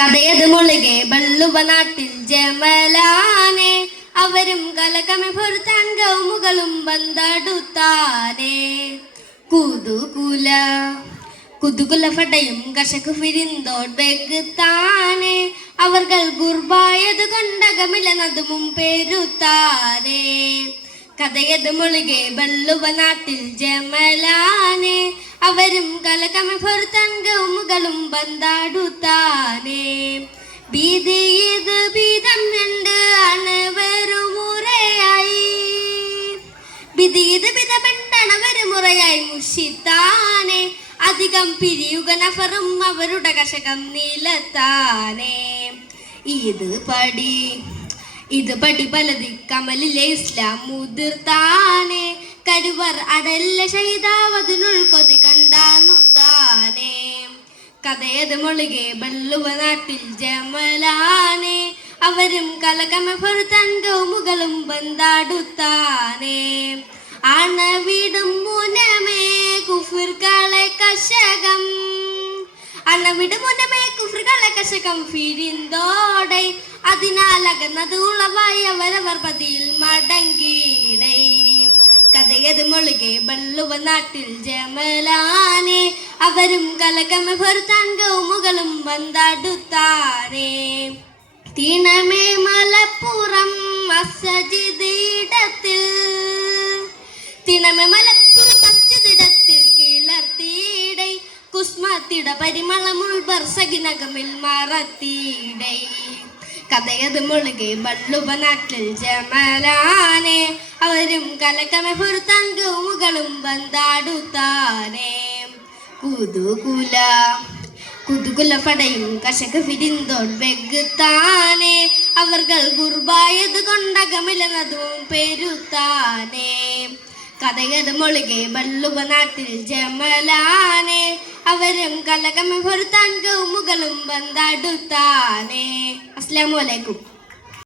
കഥയത് മുളുകെ ബള്ളുവ നാട്ടിൽ ജമലാനെ അവരും കലകമെ പൊറുത്താൻ ഗൗമുകളും ബന്ധാടുത്താനെ കുതുകുല ഫടയും കശകു ഫിരിന്തോട് വെഗുത്താനെ അവർകൾ ഗുർബായത് കൊണ്ടകമില്ലെന്നതും പെരുത്താനെ കഥയത് മുളുകെ ബള്ളുവ നാട്ടിൽ ജമലാനെ അവരും കലകമെ പൊറുത്താൻ ഗൗമുകളും ബന്ധാടുത്താനെ ഭീതിയത് ഭീതം രണ്ട് അണവരുമുറയായി ഭീതിയത് ഭീതമെണ്ടണവരുമുറയായി മുഷിത്താനെ അധികം പിരിയുക നഫറും അവരുടെ കശകം നീലത്താനെ ഇത് പടി പലതി കമലിലെ ഇസ്ലാം മുതിർത്താനെ കരുവർ അടല്ല ഷൈദാവതിനുൾ കൊതി കണ്ടാനുണ്ടാനെ കഥയത് മുളുകെ ബള്ളുവ നാട്ടിൽ ജമലാനെ അവരും കലകമെ പൊറുത്താൻ ഗൗമുകളും ബന്ധാടുത്താനെ അണവിടും മുനമേ കുഫിർകളെ കശകം അണവിടും മുനമേ കുഫിർകളെ കശകം ഫിരിന്തോടെ അതിനാൽ അകന്നത് ഉളവായി അവരവർ പതിയിൽ മടങ്ങിടൈ കഥയത് മുളുകെ ബള്ളുവ നാട്ടിൽ ജമലാനെ അവരും കലകമെ പൊറുത്താൻ ഗൗമുകളും ബന്ധാടുത്താനെ തിണമേ മലപ്പുറം മസ്ജിദിടത്തിൽ കിളർത്തിടൈ കുസ്മത്തിട പരിമളമുൾ ബർസകിനകമിൽ മറത്തിടൈ കഥയത് മുളുകെ ബള്ളുവ നാട്ടിൽ ജമലാനെ അവരും കലകമെ പൊറുത്താൻ ഗൗമുകളും ബന്ധാടുത്താനെ കുതുകുല ഫടയും കശക ഫിരിന്തോട് വെഗുത്താനെ അവർകൾ ഗുർബായത് കൊണ്ടകമില്ലെന്നതും പെരുത്താനെ കഥയത് മുളുകെ ബള്ളുവ നാട്ടിൽ ജമലാനെ അവരും കലകമെ പൊറുത്താൻ ഗൗമുകളും ബന്ധാടുത്താനെ. അസ്സലാമു അലൈക്കും.